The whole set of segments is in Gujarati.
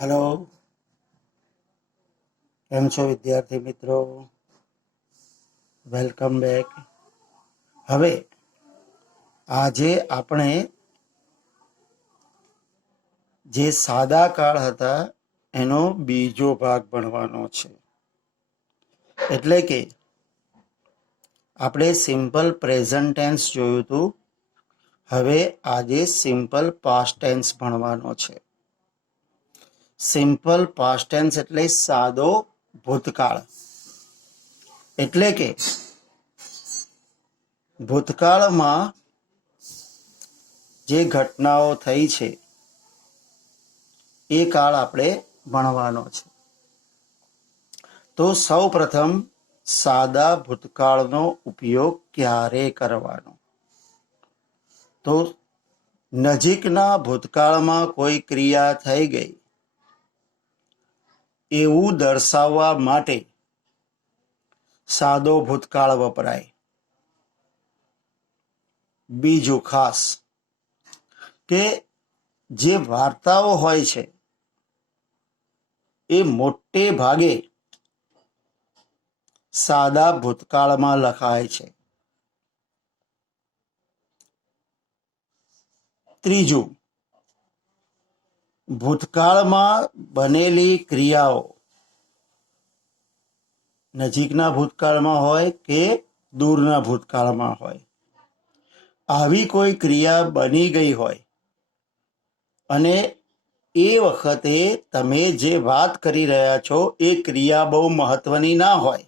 हेलो, કેમ છો વિદ્યાર્થી મિત્રો? Welcome back. હવે આજે આપણે જે સાદા કાળ હતા એનો બીજો ભાગ ભણવાનો છે. એટલે કે આપણે સિમ્પલ પ્રેઝન્ટ ટેન્સ જોયું હતું. હવે આજે સિમ્પલ પાસ્ટ ટેન્સ ભણવાનો છે. સિમ્પલ પાસ્ટ ટેન્સ એટલે સાદો ભૂતકાળ. એટલે કે ભૂતકાળમાં જે ઘટનાઓ થઈ છે એ કાળ આપણે ભણવાનો છે. તો સૌ પ્રથમ સાદા ભૂતકાળનો ઉપયોગ ક્યારે કરવાનો? તો નજીકના ભૂતકાળમાં કોઈ ક્રિયા થઈ ગઈ એવું દર્શાવવા માટે સાદો ભૂતકાળ વપરાય. બીજું ખાસ કે જે વાર્તાઓ હોય છે એ મોટે ભાગે સાદા ભૂતકાળમાં લખાય છે. ત્રીજું, ભૂતકાળમાં બનેલી ક્રિયાઓ નજીકના ભૂતકાળમાં હોય કે દૂરના ભૂતકાળમાં હોય, આવી કોઈ ક્રિયા બની ગઈ હોય અને એ વખતે તમે જે વાત કરી રહ્યા છો એ ક્રિયા બહુ મહત્વની ના હોય,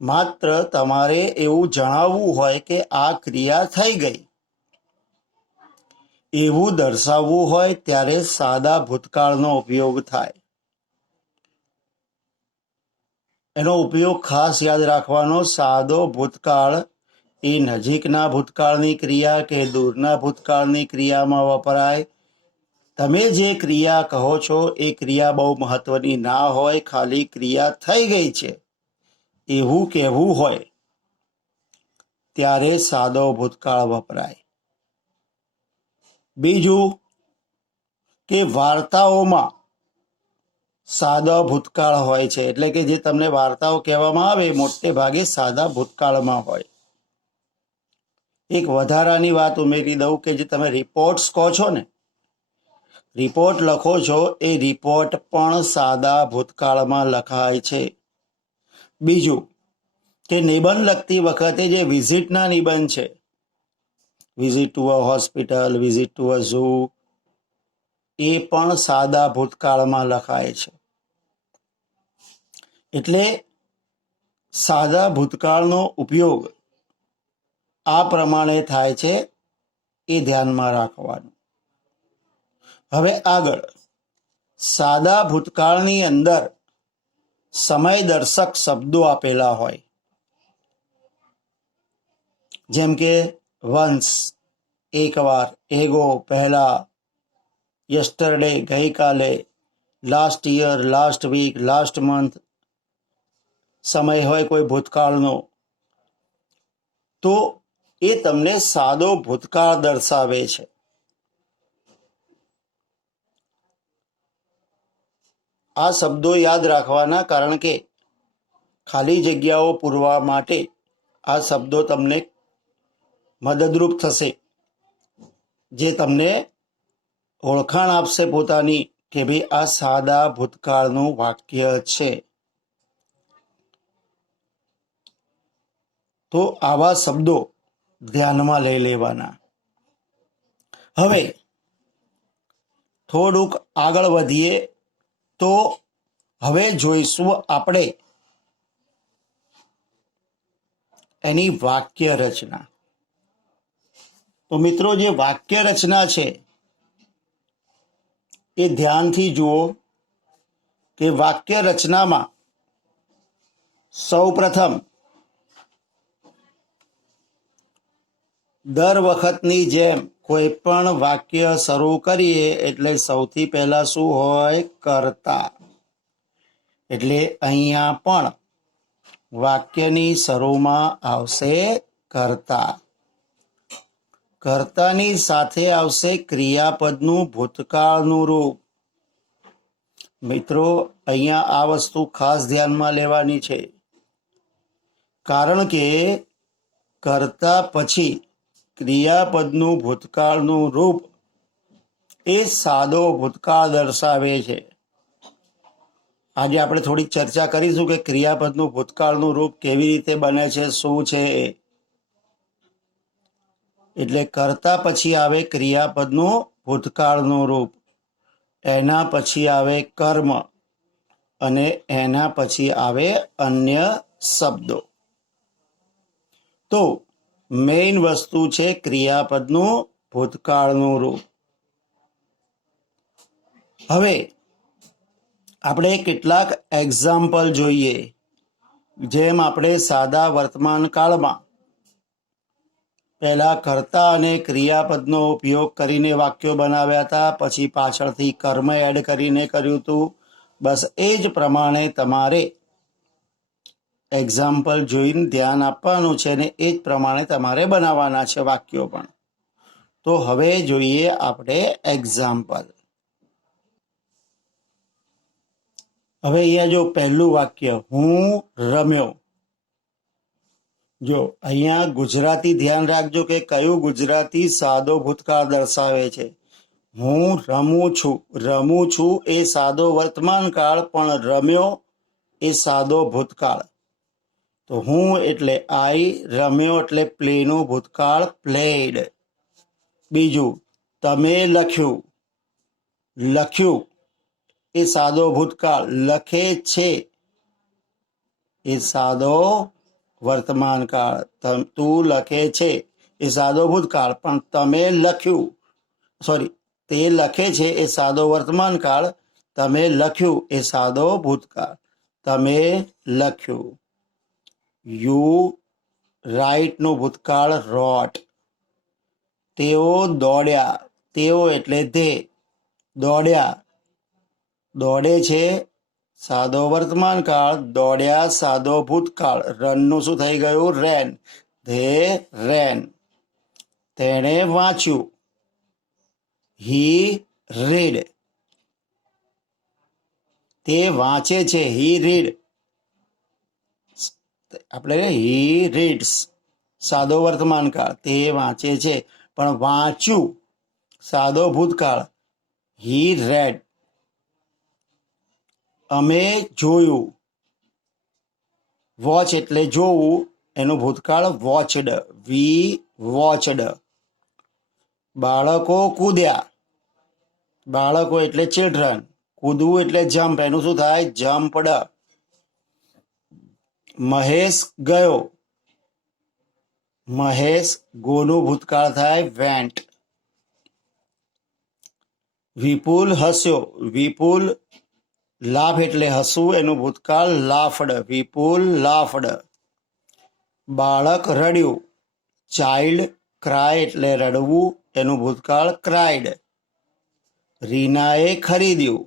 માત્ર તમારે એવું જણાવવું હોય કે આ ક્રિયા થઈ ગઈ એવું દર્શાવવું હોય ત્યારે સાદા ભૂતકાળનો ઉપયોગ થાય. એનો ઉપયોગ ખાસ યાદ રાખવાનો. સાદો ભૂતકાળ એ નજીકના ભૂતકાળની ક્રિયા કે દૂરના ભૂતકાળની ક્રિયામાં વપરાય. તમે જે ક્રિયા કહો છો એ ક્રિયા બહુ મહત્વની ના હોય, ખાલી ક્રિયા થઈ ગઈ છે એવું કહેવું હોય ત્યારે સાદો ભૂતકાળ વપરાય. બીજું કે વાર્તાઓમાં સાદા ભૂતકાળ હોય છે. એટલે કે જે તમને વાર્તાઓ કહેવામાં આવે મોટે ભાગે સાદા ભૂતકાળમાં હોય. એક વધારાની વાત ઉમેરી દઉં કે જે તમે રિપોર્ટ્સ કહો છો ને, રિપોર્ટ લખો છો એ રિપોર્ટ પણ સાદા ભૂતકાળમાં લખાય છે. બીજું કે નિબંધ લખતી વખતે જે વિઝિટના નિબંધ છે, visit to a hospital, visit to a zoo, એ પણ સાદા ભૂતકાળમાં લખાય છે. એટલે સાદા ભૂતકાળનો ઉપયોગ આ પ્રમાણે થાય છે, એ ધ્યાનમાં રાખવાનું. હવે આગળ, સાદા ભૂતકાળની અંદર સમયદર્શક શબ્દો આપેલા હોય, જેમ કે વન્સ એકવાર, એગો પહેલા, યસ્ટરડે ગઈકાલે, last year, last week, last month, સમય હોય કોઈ ભૂતકાળનો, તો એ તમને સાદો ભૂતકાળ દર્શાવે છે. આ શબ્દો યાદ રાખવાના, કારણ કે ખાલી જગ્યાઓ પૂરવા માટે આ શબ્દો તમને મદદરૂપ થશે, જે તમને ઓળખાણ આપશે પોતાની કે ભાઈ આ સાદા ભૂતકાળનું વાક્ય છે. તો આવા શબ્દો ધ્યાનમાં લઈ લેવાના. હવે થોડુંક આગળ વધીએ તો હવે જોઈશું આપણે એની વાક્ય રચના. તો મિત્રો, જે વાક્ય રચના છે એ ધ્યાનથી જુઓ કે વાક્ય રચનામાં સૌ પ્રથમ દર વખતની જેમ કોઈ પણ વાક્ય શરૂ કરીએ એટલે સૌથી પહેલા શું હોય? કર્તા. એટલે અહીંયા પણ વાક્યની શરૂમાં આવશે કર્તા. કર્તાની સાથે આવશે ક્રિયાપદનું ભૂતકાળનું રૂપ. મિત્રો, અહીંયા આ વસ્તુ ખાસ ધ્યાનમાં લેવાની છે, કારણ કે કર્તા પછી ક્રિયાપદનું ભૂતકાળનું રૂપ એ સાદો ભૂતકાળ દર્શાવે છે. આજે આપણે થોડીક ચર્ચા કરીશું કે ક્રિયાપદનું ભૂતકાળનું રૂપ કેવી રીતે બને છે, શું છે. એટલે કર્તા પછી આવે ક્રિયાપદનું ભૂતકાળનું રૂપ, એના પછી આવે કર્મ અને એના પછી આવે અન્ય શબ્દો. તો મેઇન વસ્તુ છે ક્રિયાપદનું ભૂતકાળનું રૂપ. હવે આપણે કેટલાક એક્ઝામ્પલ જોઈએ. જેમ આપણે સાદા વર્તમાન કાળમાં પહેલા કર્તા અને ક્રિયાપદનો ઉપયોગ કરીને વાક્યો બનાવ્યા હતા, પછી પાછળથી કર્મ એડ કરીને કર્યું હતું. બસ એ જ પ્રમાણે તમારે એક્ઝામ્પલ જોઈને ધ્યાન આપવાનું છે અને એ જ પ્રમાણે તમારે બનાવવાના છે વાક્યો પણ. તો હવે જોઈએ આપણે એક્ઝામ્પલ. હવે અહીંયા જો પહેલું વાક્ય, હું રમ્યો. જો અહીંયા ગુજરાતી ધ્યાન રાખજો કે કયું ગુજરાતી સાદો ભૂતકાળ દર્શાવે છે. હું રમું છું. રમું છું એ સાદો વર્તમાન કાળ, પણ રમ્યો એ સાદો ભૂતકાળ. તો હું એટલે આઈ, રમ્યો એટલે પ્લેનું ભૂતકાળ પ્લેડ. બીજું, તમે લખ્યું. લખ્યું એ સાદો ભૂતકાળ, લખે છે એ સાદો વર્તમાન કાળ. તું લખે છે એ સાદો ભૂતકાળ, પણ તમે લખ્યું, સોરી, તે લખે છે એ સાદો વર્તમાન કાળ, તમે લખ્યું એ સાદો ભૂતકાળ. તમે લખ્યું. યુ રાઇટનું ભૂતકાળ રોટ. તેઓ દોડ્યા. તેઓ એટલે તે. દોડ્યા. દોડે છે સાદો વર્તમાન કાળ, દોડ્યા સાદો ભૂતકાળ. રનનું શું થઈ ગયું? રેન. ધે રેન. તેણે વાંચ્યું. હી રીડ. તે વાંચે છે. હી રીડ. આપણે હી રીડ્સ સાદો વર્તમાન કાળ, તે વાંચે છે. પણ વાંચ્યું સાદો ભૂતકાળ, હી રેડ. અમે જોયું. વોચ એટલે જોવું, એનું ભૂતકાળ વોચડ. વી વોચડ. બાળકો કૂદ્યા. બાળકો એટલે ચિલ્ડ્રન. કૂદવું એટલે જમ્પ, એનું શું થાય? જમ્પડ. મહેશ ગયો. મહેશ ગોનું ભૂતકાળ થાય વેન્ટ. વિપુલ હસ્યો. વિપુલ લાફ એટલે હસવું, એનું ભૂતકાળ લાફડ. વિપુલ લાફડ. બાળક રડ્યું. ચાઇલ્ડ ક્રાય એટલે રડવું, એનું ભૂતકાળ ક્રાઇડ. રીનાએ ખરીદ્યું.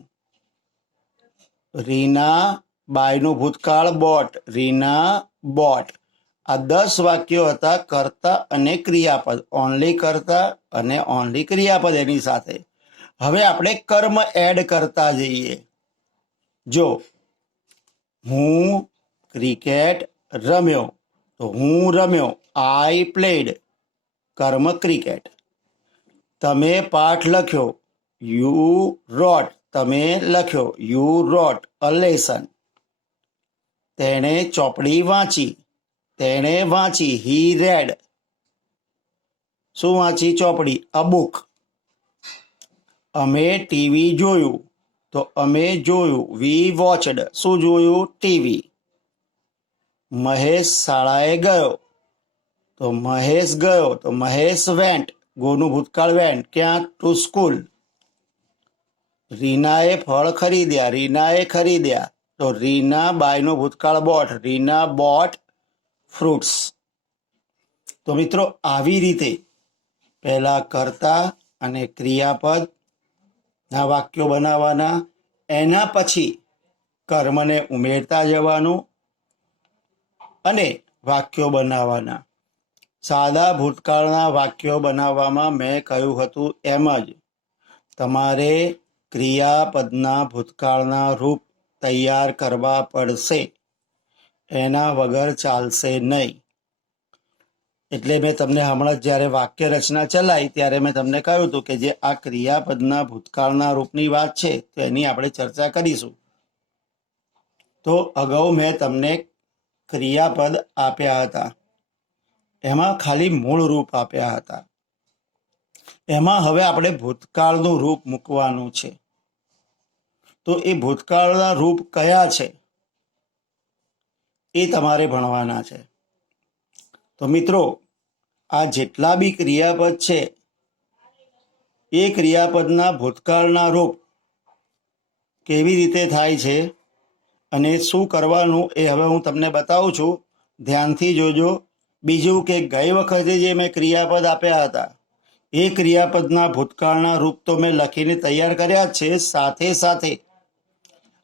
રીના બાયનું ભૂતકાળ બોટ. રીના બોટ. આ 10 વાક્યો હતા કર્તા અને ક્રિયાપદ. ઓનલી કર્તા અને ઓનલી ક્રિયાપદ એની સાથે. હવે આપણે કર્મ એડ કરતા જઈએ. જો હું ક્રિકેટ રમ્યો, તો હું રમ્યો, આઈ પ્લેડ. કર્મ ક્રિકેટ. તમે પાઠ લખ્યો. You wrote. તમે લખ્યો. You wrote a lesson. તેણે ચોપડી વાંચી. તેણે વાંચી. He read. શું વાંચી? ચોપડી. અ બુક. અમે ટીવી જોયું. તો અમે જોયું. વી વોચડ. શું જોયું? ટીવી. મહેશ શાળાએ ગયો. તો મહેશ ગયો. તો મહેશ વેન્ટ. ગોનું ભૂતકાળ વેન્ટ. ક્યાં? To school. રીનાએ ફળ ખરીદ્યા. રીનાએ ખરીદ્યા. તો રીના બાયનું ભૂતકાળ બોટ. Reena boat fruits. તો મિત્રો, આવી રીતે પહેલા કર્તા અને ક્રિયાપદ ના વાક્યો બનાવવાના, એના પછી કર્મને ઉમેરતા જવાનું અને વાક્યો બનાવવાના. સાદા ભૂતકાળના વાક્યો બનાવવામાં મેં કહ્યું હતું એમ જ તમારે ક્રિયાપદના ભૂતકાળના રૂપ તૈયાર કરવા પડશે, એના વગર ચાલશે નહીં. એટલે મેં તમને હમણાં જ્યારે વાક્ય રચના ચલાવી ત્યારે મેં તમને કહ્યું હતું કે જે આ ક્રિયાપદના ભૂતકાળના રૂપની વાત છે તો એની આપણે ચર્ચા કરીશું. તો અગાઉ મેં તમને ક્રિયાપદ આપ્યા હતા, એમાં ખાલી મૂળ રૂપ આપ્યા હતા. એમાં હવે આપણે ભૂતકાળનું રૂપ મૂકવાનું છે. તો એ ભૂતકાળના રૂપ કયા છે એ તમારે ભણવાના છે. તો મિત્રો, આ જેટલા બી ક્રિયાપદ છે એ ક્રિયાપદના ભૂતકાળના રૂપ કેવી રીતે થાય છે અને શું કરવાનું એ હવે હું તમને બતાવું છું. ધ્યાનથી જોજો. બીજું કે ગઈ વખતે જે મેં ક્રિયાપદ આપ્યા હતા એ ક્રિયાપદના ભૂતકાળના રૂપ તો મેં લખીને તૈયાર કર્યા જ છે. સાથે સાથે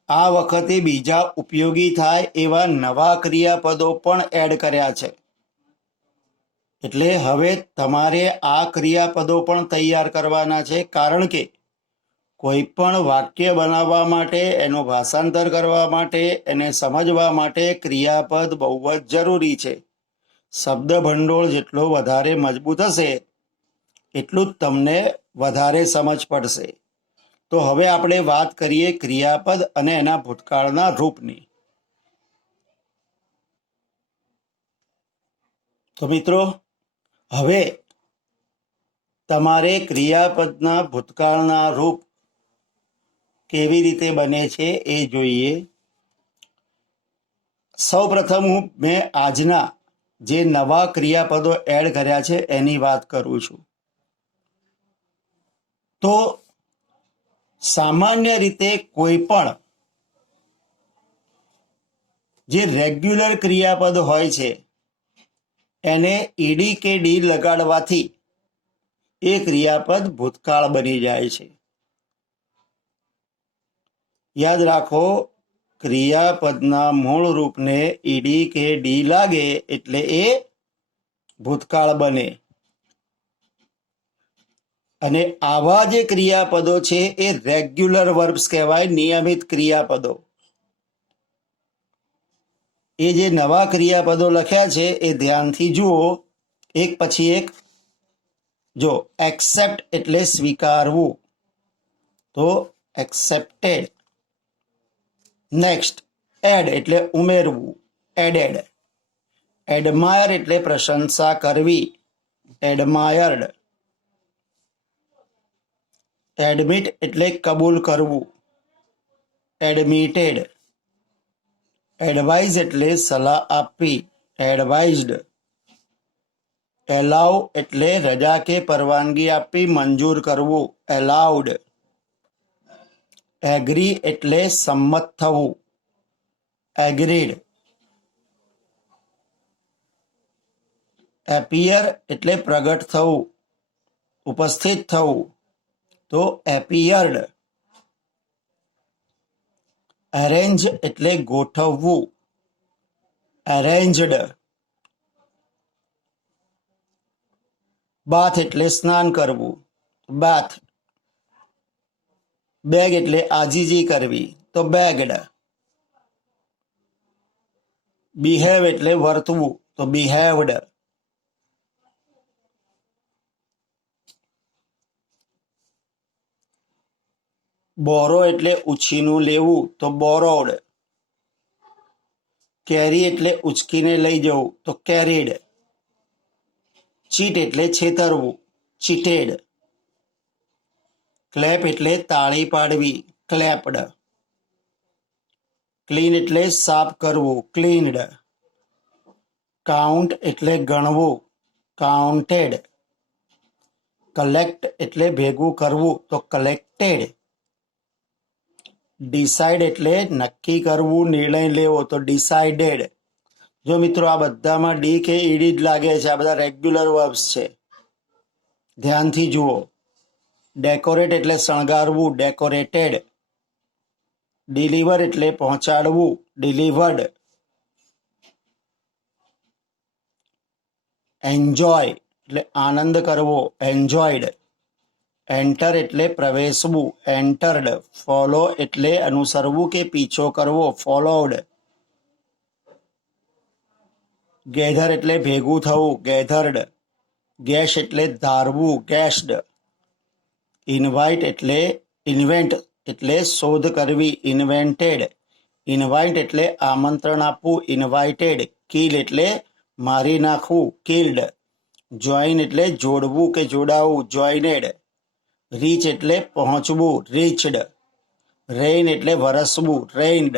આ વખતે બીજા ઉપયોગી થાય એવા નવા ક્રિયાપદો પણ એડ કર્યા છે. એટલે હવે તમારે આ ક્રિયાપદો પણ તૈયાર કરવાના છે, કારણ કે કોઈ પણ વાક્ય બનાવવા માટે, એનું ભાષાંતર કરવા માટે, એને સમજવા માટે ક્રિયાપદ બહુ જ જરૂરી છે. શબ્દ ભંડોળ જેટલો વધારે મજબૂત હશે એટલું જ તમને વધારે સમજ પડશે. તો હવે આપણે વાત કરીએ ક્રિયાપદ અને એના ભૂતકાળના રૂપની. તો મિત્રો, હવે તમારે ક્રિયાપદના ભૂતકાળના રૂપ કેવી રીતે બને છે એ જોઈએ. સૌ પ્રથમ મેં આજના જે નવા ક્રિયાપદો એડ કર્યા છે એની વાત કરું છું. તો સામાન્ય રીતે કોઈ પણ જે રેગ્યુલર ક્રિયાપદ હોય છે એને ઈડી કે ડી લગાડવાથી એ ક્રિયાપદ ભૂતકાળ બની જાય છે. યાદ રાખો, ક્રિયાપદના મૂળ રૂપને ઈડી કે ડી લાગે એટલે એ ભૂતકાળ બને. અને આવા જે ક્રિયાપદો છે એ રેગ્યુલર વર્બ્સ કહેવાય, નિયમિત ક્રિયાપદો. એ જે નવા ક્રિયાપદો લખ્યા છે એ ધ્યાનથી જુઓ, એક પછી એક. જો એક્સેપ્ટ એટલે સ્વીકારવું, તો એક્સેપ્ટેડ. નેક્સ્ટ, એડ એટલે ઉમેરવું, એડેડ. એડમાયર એટલે પ્રશંસા કરવી, એડમાયર્ડ. એડમિટ એટલે કબૂલ કરવું, એડમિટેડ. એડવાઇઝ એટલે સલાહ આપવી, એડવાઇઝડ. એલાઉ એટલે રજા કે પરવાનગી આપવી, મંજૂર કરવું, એલાઉડ. એગ્રી એટલે સંમત થવું, એગ્રીડ. એપિયર એટલે પ્રગટ થવું, ઉપસ્થિત થવું, તો એપિયર્ડ. એરેન્જ એટલે ગોઠવવું, એરેન્જડ. બાથ એટલે સ્નાન કરવું, બાથ. બેગ એટલે આજીજી કરવી, તો બેગ્ડ. બિહેવ એટલે વર્તવું, તો બિહેવ્ડ. બોરો એટલે ઉછીનું લેવું, તો બોરોડ. કેરી એટલે ઉચકીને લઈ જવું, તો કેરીડ. ચીટ એટલે છેતરવું, ચીટેડ. ક્લેપ એટલે તાળી પાડવી, ક્લેપ્ડ. ક્લીન એટલે સાફ કરવું, ક્લીન્ડ. કાઉન્ટ એટલે ગણવું, કાઉન્ટેડ. કલેક્ટ એટલે ભેગું કરવું, તો કલેક્ટેડ. ડિસાઇડ એટલે નક્કી કરવું, નિર્ણય લેવો, તો ડિસાઇડેડ. જો મિત્રો, આ બધામાં ડી કે ઈડી જ લાગે છે. આ બધા રેગ્યુલર વર્બ્સ છે, ધ્યાનથી જુઓ. ડેકોરેટ એટલે શણગારવું, ડેકોરેટેડ. ડિલિવર એટલે પહોંચાડવું, ડિલિવર્ડ. એન્જોય એટલે આનંદ કરવો, એન્જોયડ. એન્ટર એટલે પ્રવેશવું, એન્ટર્ડ. ફોલો એટલે અનુસરવું કે પીછો કરવો, ફોલોવડ. ગેધર એટલે ભેગું થવું, ગેધર્ડ. ગેશ એટલે ધારવું, ગેસ્ડ. ઇન્વાઇટ એટલે ઇન્વેન્ટ એટલે શોધ કરવી, ઇન્વેન્ટેડ. ઇન્વાઇટ એટલે આમંત્રણ આપવું, ઇન્વાઇટેડ. કિલ એટલે મારી નાખવું, કિલ્ડ. જોઈન એટલે જોડવું કે જોડાવું, જોઈનેડ. રીચ એટલે પહોંચવું, રીચડ. રેઇન એટલે વરસવું, રેઇન્ડ.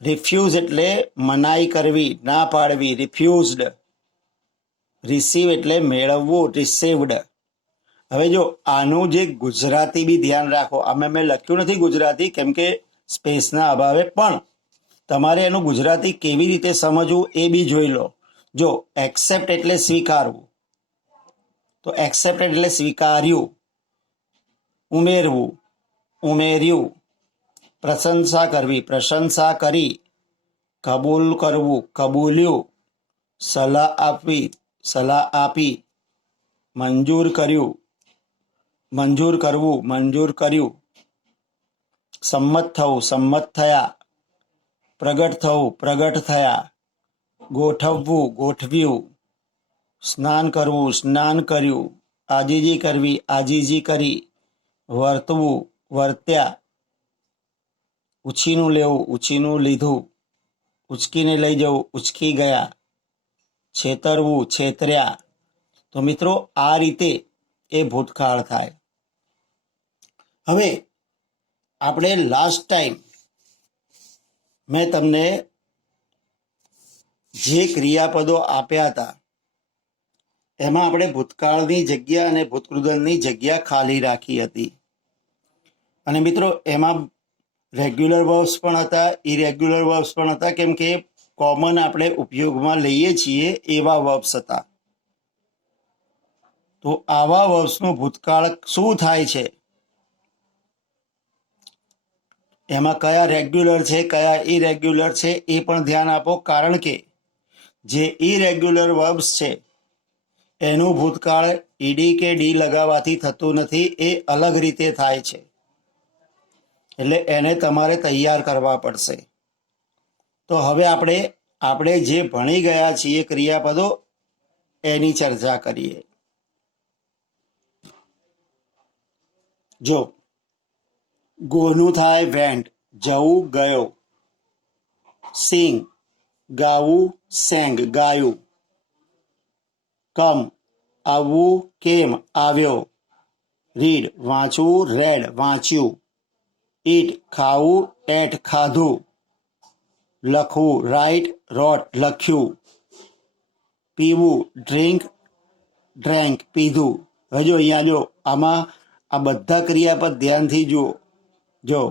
રિફ્યુઝ એટલે મનાઈ કરવી, ના પાડવી, રિફ્યુઝડ. રિસીવ એટલે મેળવવું, રિસીવ્ડ. હવે જો આનું જે ગુજરાતી બી ધ્યાન રાખો. આમાં મેં લખ્યું નથી ગુજરાતી કેમ કે સ્પેસના અભાવે, પણ તમારે એનું ગુજરાતી કેવી રીતે સમજવું એ બી જોઈ લો. જો એક્સેપ્ટ એટલે સ્વીકારવું, તો એક્સેપ્ટ એટલે સ્વીકાર્યું. ઉમેરવું, ઉમેર્યું. પ્રશંસા કરવી, પ્રશંસા કરી. કબૂલ કરવું, કબૂલ્યું. સલાહ આપવી, સલાહ આપી. મંજૂર કર્યું, મંજૂર કરવું, મંજૂર કર્યું. સંમત થવું, સંમત થયા. પ્રગટ થવું, પ્રગટ થયા. ગોઠવવું, ગોઠવ્યું. સ્નાન કરવું, સ્નાન કર્યું. આજીજી કરવી, આજીજી કરી. વર્તવું, વર્ત્યા. ઉછીનું લેવું, ઉછીનું લીધું. ઉચકીને લઈ જવું, ઉચકી ગયા. છેતરવું, છેતર્યા. તો મિત્રો આ રીતે એ ભૂતકાળ થાય. હવે આપણે લાસ્ટ ટાઈમ મેં તમને જે ક્રિયાપદો આપ્યા હતા એમાં આપણે ભૂતકાળની જગ્યા અને ભૂતકૃદનની જગ્યા ખાલી રાખી હતી. અને મિત્રો એમાં રેગ્યુલર વર્બ્સ પણ હતા, ઇરેગ્યુલર વર્બ્સ પણ હતા, કેમ કે કોમન આપણે ઉપયોગમાં લઈએ છીએ એવા વર્બ્સ હતા. તો આવા વર્બ્સનું ભૂતકાળ શું થાય છે, એમાં કયા રેગ્યુલર છે કયા ઇરેગ્યુલર છે એ પણ ધ્યાન આપો. કારણ કે જે ઇરેગ્યુલર વર્બ્સ છે એનું ભૂતકાળ ઈડી કે ડી લગાવવાથી થતું નથી, એ અલગ રીતે થાય છે. એટલે એને તમારે તૈયાર કરવા પડશે. તો હવે આપણે જે ભણી ગયા છીએ ક્રિયાપદો એની ચર્ચા કરીએ. જો ગોનું થાય વેન્ટ, જવું ગયો. સિંગ ગાવું, સેંગ ગાયું. કમ આવવું, કેમ આવ્યો. રીડ વાંચવું, રેડ વાંચ્યું. ઈટ ખાવું, એટ ખાધું. લખવું રાઇટ, રોટ લખ્યું. પીવું ડ્રિંક, ડ્રેન્ક પીધું. હવે જો અહીંયા જો આમાં આ બધા ક્રિયાપદ ધ્યાનથી જુઓ. જો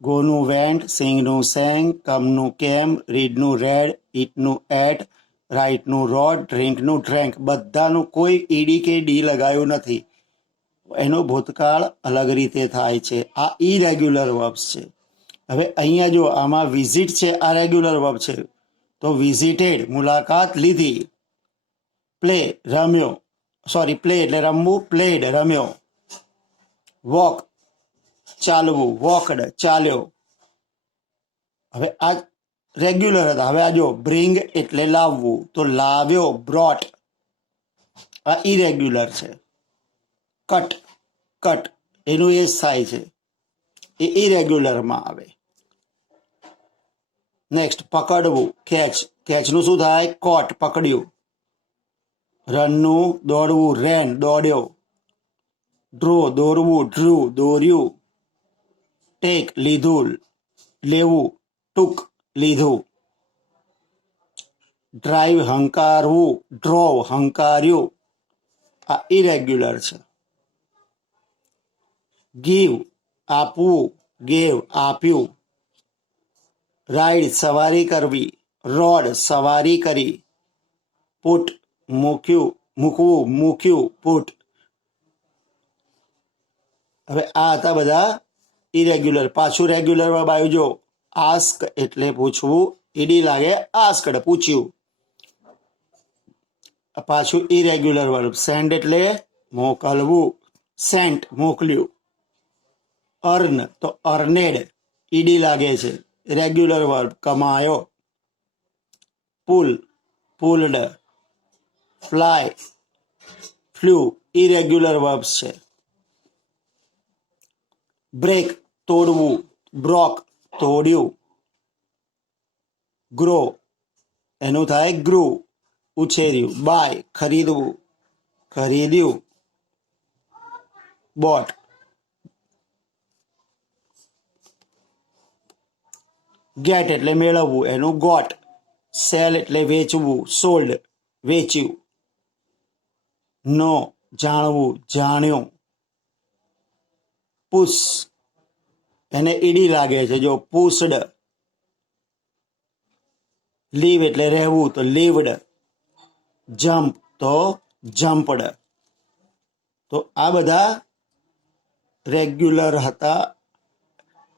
ગોનું વેન્ટ, સિંગનું સેંગ, કમનું કેમ, રીડનું રેડ, ઈટનું એટ, રાઇટનું રોટ, ડ્રિંકનું ડ્રેન્ક. બધાનું કોઈ ઈડી કે ડી લગાવ્યું નથી. એનો ભૂતકાળ અલગ રીતે થાય છે. આ ઇરેગ્યુલર વર્બ્સ છે. હવે અહીંયા જો આમાં વિઝિટ છે, આ રેગ્યુલર વર્બ છે. તો વિઝિટેડ મુલાકાત લીધી. પ્લે રમ્યો, સોરી પ્લે એટલે રમવું, પ્લેડ રમ્યો. વોક ચાલવું, વોકડ ચાલ્યો. હવે આ રેગ્યુલર હતા. હવે આ જો બ્રિંગ એટલે લાવવું, તો લાવ્યો, બ્રોટ. આ ઇરેગ્યુલર છે. કટ, કટ એનું એ થાય છે, એ ઇરેગ્યુલરમાં આવે. નેક્સ્ટ પકડવું, કેચ, કેચનું શું થાય, કોટ પકડ્યું. રનનું દોડવું, રેન દોડ્યો. ડ્રો દોરવું, ડ્રુ દોર્યું. ટેક લીધું, લેવું, ટૂંક લીધું. ડ્રાઈવ હંકારવું, ડ્રોવ હંકાર્યું. આ ઇરેગ્યુલર છે. ગીવ આપવું, ગેવ આપ્યું. રાઈડ સવારી કરવી, રોડ સવારી કરી. પુટ મૂક્યું, મૂકવું, મૂક્યું, પુટ. હવે આ હતા બધા ઇરેગ્યુલર. પાછું રેગ્યુલર વર્બ આવ્યું. જો આસ્ક એટલે પૂછવું, ઈડી લાગે, આસ્કડ પૂછ્યું. પાછું ઇરેગ્યુલર વર્બ. સેન્ડ એટલે મોકલવું, સેન્ટ મોકલ્યું. અર્ન તો અર્નેડ, ઈડી લાગે છે, રેગ્યુલર વર્બ કમાયો. Pull pulled, fly flew, irregular verbs છે. બ્રેક તોડવું, બ્રોક તોડ્યું. ગ્રો એનું થાય ગ્રુ, ઉછેર્યું. બાય ખરીદવું, ખરીદ્યું. બોટ ગેટ એટલે મેળવવું, એનું ગોટ. સેલ એટલે વેચવું, સોલ્ડ વેચ્યું. નો જાણવું, જાણ્યું. પુશ એને ઈડી લાગે છે, જો પુસ્ડ. લીવ એટલે રહેવું, તો લીવડ. જમ્પ તો જમ્પડ. તો આ બધા રેગ્યુલર હતા.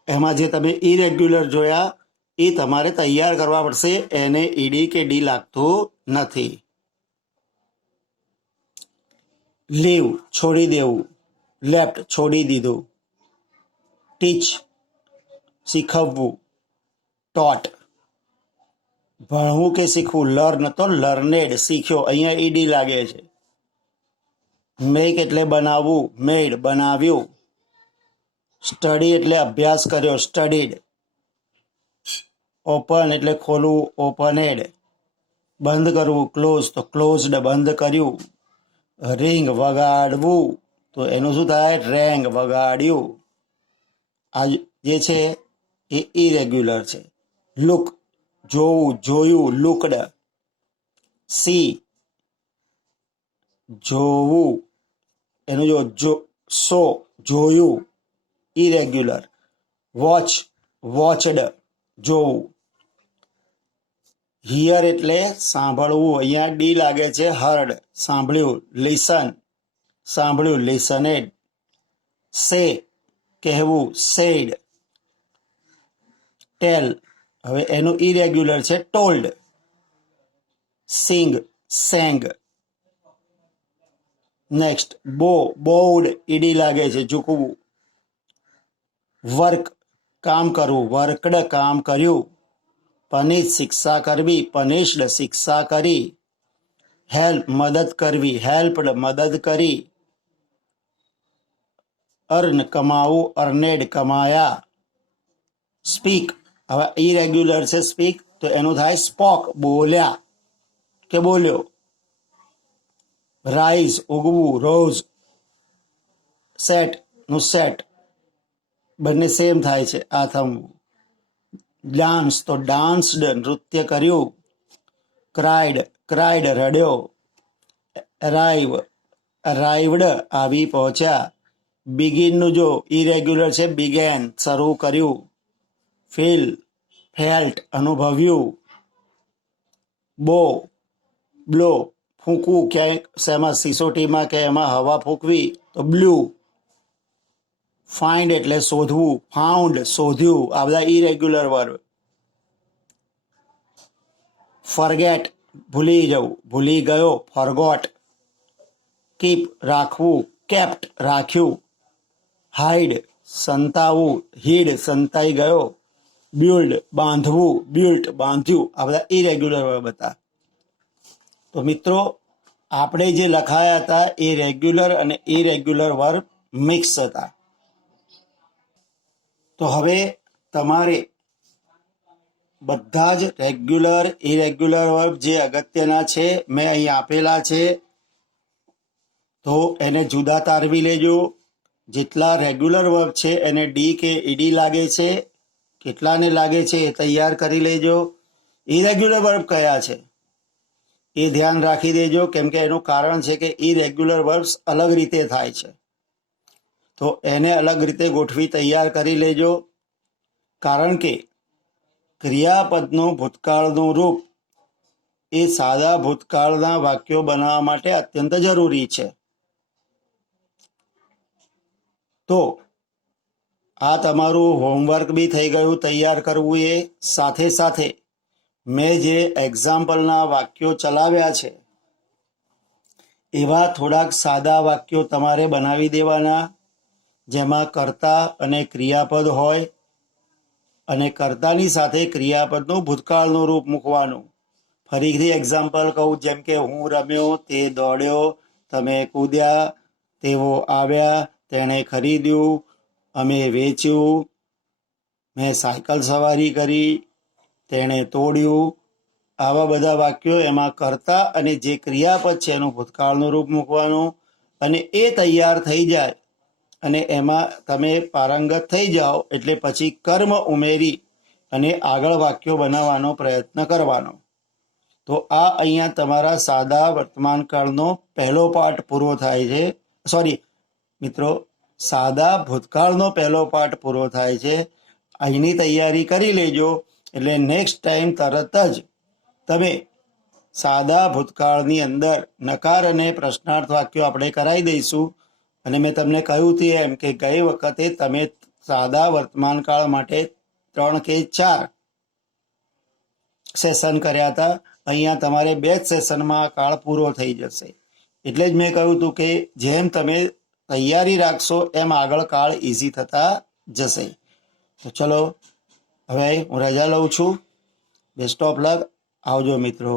એમાં જે તમે ઇરેગ્યુલર જોયા એ તમારે તૈયાર કરવા પડશે. એને ઈડી કે ડી લાગતું નથી. લીવ છોડી દેવું, લેફ્ટ છોડી દીધું. ટીચ શીખવવું, ટોટ. ભણવું કે શીખવું, લર્ન તો લર્નેડ, શીખ્યો, અહીંયા ઈડી લાગે છે. મેક એટલે બનાવવું, મેડ બનાવ્યું. સ્ટડી એટલે અભ્યાસ કર્યો, સ્ટડીડ. ઓપન એટલે ખોલવું, ઓપનેડ. બંધ કરવું, ક્લોઝ તો ક્લોઝડ, બંધ કર્યું. રિંગ વગાડવું, તો એનું શું થાય, રેંગ વગાડ્યું. આ જે છે એ ઇરેગ્યુલર છે. લુક જોવું, જોયું, લુકડ. સી જોવું, એનું જો સો જોયું, ઇરેગ્યુલર. વોચ વોચડ, જોવું. હિયર એટલે સાંભળવું, અહીંયા ડી લાગે છે, હર્ડ સાંભળ્યું. લિસન સાંભળ્યું, લિસનેડ. સે કહેવું, સેડ. ટેલ હવે એનું ઇરેગ્યુલર છે, ટોલ્ડ. સિંગ સેંગ. નેક્સ્ટ બો બોવડ, ઈડી લાગે છે, ઝૂકવું. વર્ક કામ કરવું, વર્કડ કામ કર્યું. પનિશ શિક્ષા કરવી, પનિશ્ડ શિક્ષા કરી. હેલ્પ મદદ કરવી, હેલ્પડ મદદ કરી. અર્ન કમાવું, અર્નેડ કમાયા. સ્પીક હવે ઇરેગ્યુલર છે, સ્પીક તો એનું થાય સ્પોક, બોલ્યા કે બોલ્યો. રાઈઝ ઉગવું, રોઝ. સેટ નું સેટ, બંને સેમ થાય છે, આ થમવું. ડાન્સ તો ડાન્સડ, નૃત્ય કર્યું. ક્રાઇડ ક્રાઇડ, રડ્યો. અરાઈવ અરાઈવડ, આવી પહોંચ્યા. બિગિનનું જો ઇરેગ્યુલર છે, બિગેન શરૂ કર્યું. ફીલ ફેલ્ટ, અનુભવ્યું. બો બ્લો ફૂંકવું, ક્યાંય શેમાં સિસોટીમાં કે એમાં હવા ફૂંકવી, તો બ્લુ. ફાઇન્ડ એટલે શોધવું, ફાઉન્ડ શોધ્યું. આ બધા ઇરેગ્યુલર વર્બ. ફરગેટ ભૂલી જવું, ભૂલી ગયો, ફરગોટ. કીપ રાખવું, કેપ્ટ રાખ્યું. હાઇડ સંતાવવું, હીડ સંતાઈ ગયો. બિલ્ડ બાંધવું, બિલ્ટ બાંધ્યું. આ બધા ઇરેગ્યુલર વર્બ હતા. તો મિત્રો આપણે જે લખાયા હતા એ રેગ્યુલર અને ઇરેગ્યુલર વર્બ મિક્સ હતા. તો હવે તમારે બધા જ રેગ્યુલર ઇરેગ્યુલર વર્બ જે અગત્યના છે મેં અહીં આપેલા છે, તો એને જુદા તારવી લેજો. જેટલા રેગ્યુલર વર્બ છે એને ડી કે ઈડી લાગે છે, કેટલાને લાગે છે એ તૈયાર કરી લેજો. ઇરેગ્યુલર વર્બ કયા છે એ ધ્યાન રાખી દેજો, કેમ કે એનું કારણ છે કે ઇરેગ્યુલર વર્બ્સ અલગ રીતે થાય છે, તો એને અલગ રીતે ગોઠવી તૈયાર કરી લેજો. કારણ કે ક્રિયાપદનું ભૂતકાળનું રૂપ એ સાદા ભૂતકાળના વાક્યો બનાવવા માટે અત્યંત જરૂરી છે. તો આ તમારું હોમવર્ક બી થઈ ગયું તૈયાર કરવું. એ સાથે સાથે મેં જે એક્ઝામ્પલના વાક્યો ચલાવ્યા છે એવા થોડાક સાદા વાક્યો તમારે બનાવી દેવાના, જેમાં કર્તા અને ક્રિયાપદ હોય અને કર્તાની સાથે ક્રિયાપદનું ભૂતકાળનું રૂપ મૂકવાનું. ફરીથી એક્ઝામ્પલ કહું, જેમ કે હું રમ્યો, તે દોડ્યો, તમે કૂદ્યા, તેઓ આવ્યા, તેણે ખરીદ્યું, અમે વેચ્યું, મેં સાયકલ સવારી કરી, તેણે તોડ્યું. આવા બધા વાક્યો, એમાં કર્તા અને જે ક્રિયાપદ છે એનું ભૂતકાળનું રૂપ મૂકવાનું. અને એ તૈયાર થઈ જાય અને એમાં તમે પારંગત થઈ જાઓ એટલે પછી કર્મ ઉમેરી અને આગળ વાક્યો બનાવવાનો પ્રયત્ન કરવાનો. તો આ અહીંયા તમારા સાદા વર્તમાનકાળનો પહેલો પાઠ પૂરો થાય છે. સોરી મિત્રો, સાદા ભૂતકાળનો પહેલો પાઠ પૂરો થાય છે. અહીંની તૈયારી કરી લેજો એટલે નેક્સ્ટ ટાઈમ તરત જ તમે સાદા ભૂતકાળની અંદર નકાર અને પ્રશ્નાર્થ વાક્યો આપણે કરાવી દઈશું. અને મેં તમને કહ્યું તે એમ કે ગઈ વખતે તમે સાદા વર્તમાનકાળ માટે 3 કે 4 સેશન કર્યા હતા. અહીંયા તમારે 2 જ સેશનમાં આ કાળ પૂરો થઈ જશે. એટલે જ મેં કહ્યું હતું કે જેમ તમે તૈયારી રાખશો એમ આગળ કાળ ઇઝી થતા જશે. તો ચલો હવે હું રજા લઉં છું. Best of luck. આવજો મિત્રો.